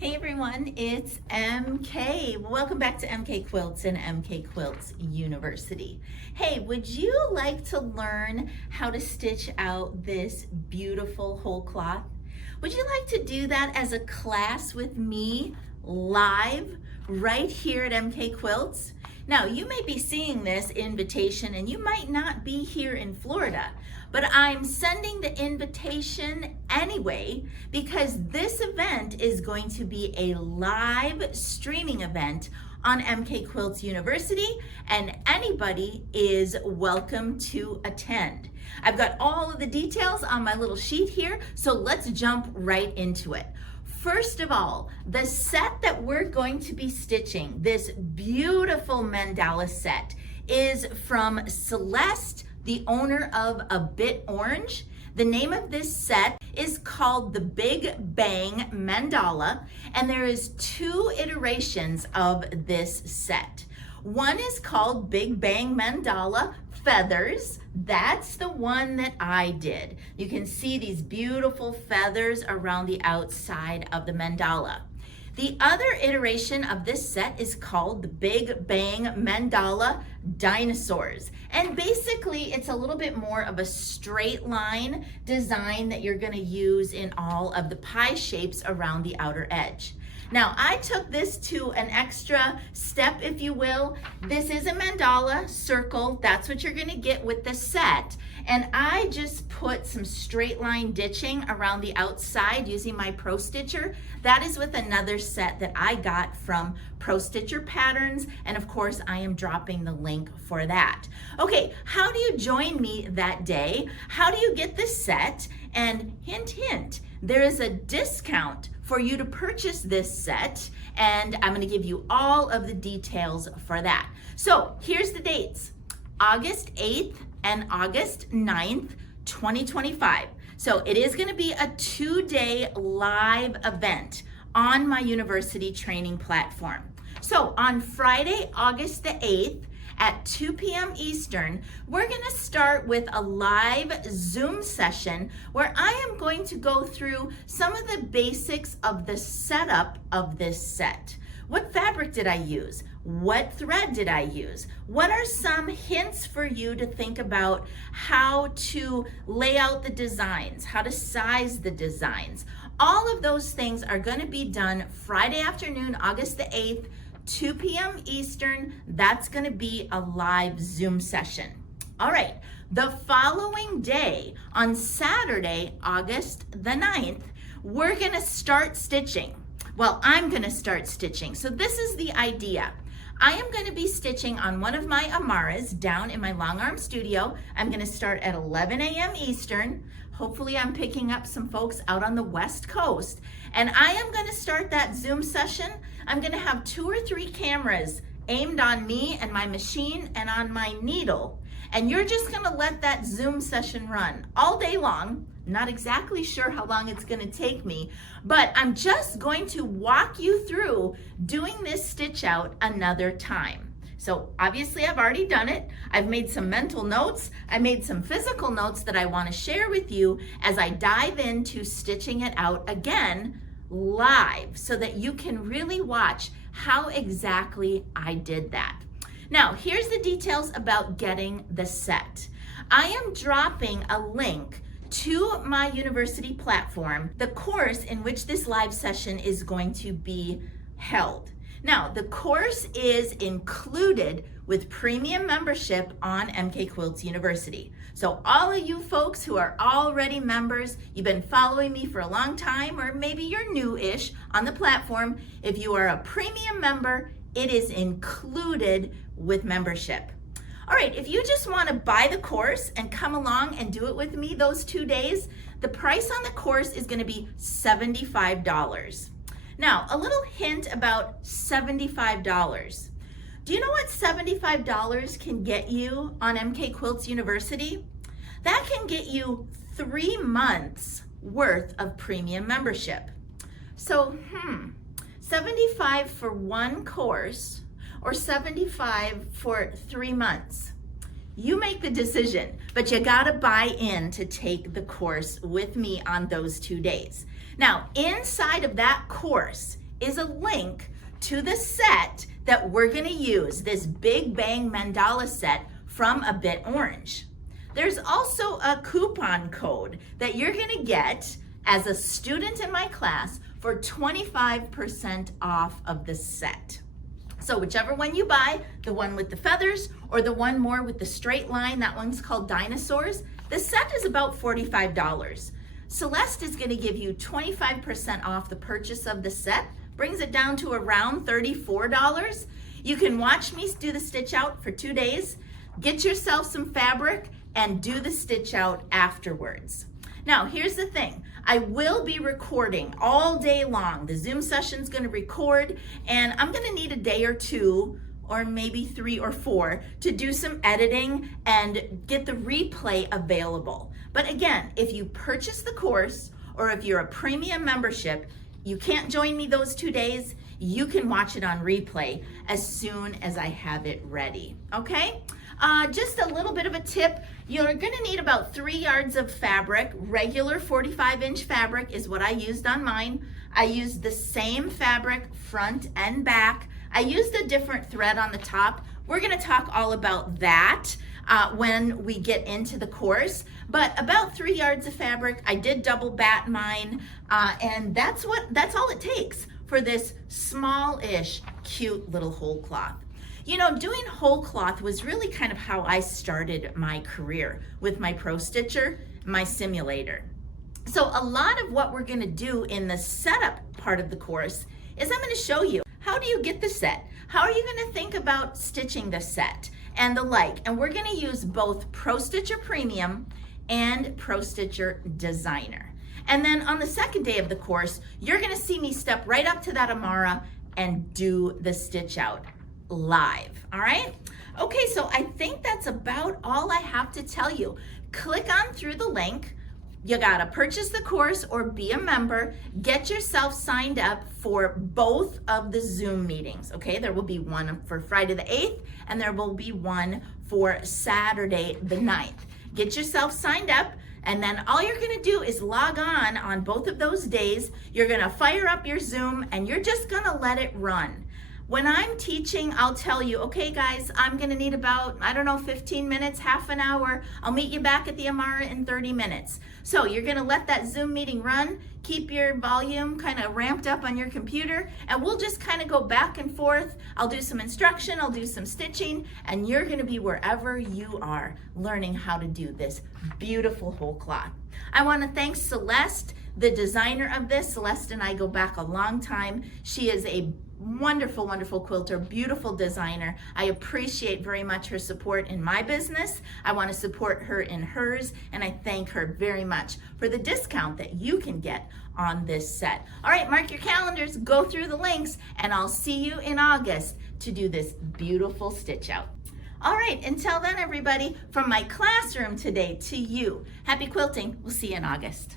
Hey everyone, it's MK. Welcome back to MK Quilts and MK Quilts University. Hey, would you like to learn how to stitch out this beautiful whole cloth? Would you like to do that as a class with me live right here at MK Quilts? Now, you may be seeing this invitation and you might not be here in Florida, but I'm sending the invitation anyway because this event is going to be a live streaming event on MK Quilts University, and anybody is welcome to attend. I've got all of the details on my little sheet here, so let's jump right into it. First of all, the set that we're going to be stitching, this beautiful mandala set, is from Celeste, the owner of A Bit Orange. The name of this set is called the Big Bang Mandala, and there is two iterations of this set. One is called Big Bang Mandala Feathers. That's the one that I did. You can see these beautiful feathers around the outside of the mandala. The other iteration of this set is called the Big Bang Mandala Dinosaurs. And basically, it's a little bit more of a straight line design that you're going to use in all of the pie shapes around the outer edge. Now, I took this to an extra step, if you will. This is a mandala circle. That's what you're going to get with the set. And I just put some straight line ditching around the outside using my Pro Stitcher. That is with another set that I got from Pro Stitcher Patterns. And of course, I am dropping the link for that. Okay, how do you join me that day? How do you get this set? And hint, hint, there is a discount for you to purchase this set, and I'm going to give you all of the details for that. So here's the dates: August 8th and August 9th, 2025. So it is going to be a 2-day live event on my university training platform. So on Friday, August the 8th, at 2 p.m. Eastern, we're going to start with a live Zoom session where I am going to go through some of the basics of the setup of this set. What fabric did I use? What thread did I use? What are some hints for you to think about how to lay out the designs, how to size the designs? All of those things are going to be done Friday afternoon, August the 8th, 2 p.m. Eastern. That's going to be a live Zoom session. All right, the following day, on Saturday, August the 9th, we're going to start stitching. Well, I'm going to start stitching. So this is the idea. I am going to be stitching on one of my Amaras down in my long arm studio. I'm going to start at 11 a.m. Eastern. Hopefully I'm picking up some folks out on the West Coast. And I am going to start that Zoom session. I'm going to have 2 or 3 cameras aimed on me and my machine and on my needle. And you're just going to let that Zoom session run all day long. Not exactly sure how long it's going to take me, but I'm just going to walk you through doing this stitch out another time. So obviously I've already done it. I've made some mental notes. I made some physical notes that I want to share with you as I dive into stitching it out again live so that you can really watch how exactly I did that. Now, here's the details about getting the set. I am dropping a link to my university platform, the course in which this live session is going to be held. Now, the course is included with premium membership on MK Quilts University. So all of you folks who are already members, you've been following me for a long time, or maybe you're new-ish on the platform, if you are a premium member, it is included with membership. All right, if you just want to buy the course and come along and do it with me those 2 days, the price on the course is going to be $75. Now, a little hint about $75. Do you know what $75 can get you on MK Quilts University? That can get you 3 months worth of premium membership. So, $75 for one course or $75 for 3 months? You make the decision, but you gotta buy in to take the course with me on those 2 days. Now, inside of that course is a link to the set that we're gonna use, this Big Bang Mandala set from A Bit Orange. There's also a coupon code that you're gonna get as a student in my class for 25% off of the set. So whichever one you buy, the one with the feathers or the one more with the straight line, that one's called Dinosaurs, the set is about $45. Celeste is gonna give you 25% off the purchase of the set, brings it down to around $34. You can watch me do the stitch out for 2 days, get yourself some fabric, and do the stitch out afterwards. Now, here's the thing. I will be recording all day long. The Zoom session's gonna record, and I'm gonna need a day or two, or maybe 3 or 4, to do some editing and get the replay available. But again, if you purchase the course, or if you're a premium membership, you can't join me those 2 days, you can watch it on replay as soon as I have it ready, okay? Just a little bit of a tip. You're gonna need about 3 yards of fabric. Regular 45-inch fabric is what I used on mine. I used the same fabric front and back. I used a different thread on the top. We're gonna talk all about that when we get into the course. But about 3 yards of fabric. I did double bat mine, and that's all it takes for this smallish, cute little whole cloth. You know, doing whole cloth was really kind of how I started my career with my Pro Stitcher, my simulator. So a lot of what we're gonna do in the setup part of the course is I'm gonna show you, how do you get the set? How are you gonna think about stitching the set and the like? And we're gonna use both Pro Stitcher Premium and Pro Stitcher Designer. And then on the second day of the course, you're gonna see me step right up to that Amara and do the stitch out live, all right? Okay, so I think that's about all I have to tell you. Click on through the link. You gotta purchase the course or be a member. Get yourself signed up for both of the Zoom meetings, okay? There will be one for Friday the 8th and there will be one for Saturday the 9th. Get yourself signed up, and then all you're gonna do is log on both of those days. You're gonna fire up your Zoom and you're just gonna let it run. When I'm teaching, I'll tell you, okay guys, I'm gonna need about, 15 minutes, half an hour. I'll meet you back at the Amara in 30 minutes. So you're gonna let that Zoom meeting run, keep your volume kind of ramped up on your computer, and we'll just kind of go back and forth. I'll do some instruction, I'll do some stitching, and you're gonna be wherever you are learning how to do this beautiful whole cloth. I wanna thank Celeste, the designer of this. Celeste and I go back a long time. She is a wonderful, wonderful quilter, beautiful designer. I appreciate very much her support in my business. I want to support her in hers, and I thank her very much for the discount that you can get on this set. All right, mark your calendars, go through the links, and I'll see you in August to do this beautiful stitch out. All right, until then, everybody, from my classroom today to you, happy quilting. We'll see you in August.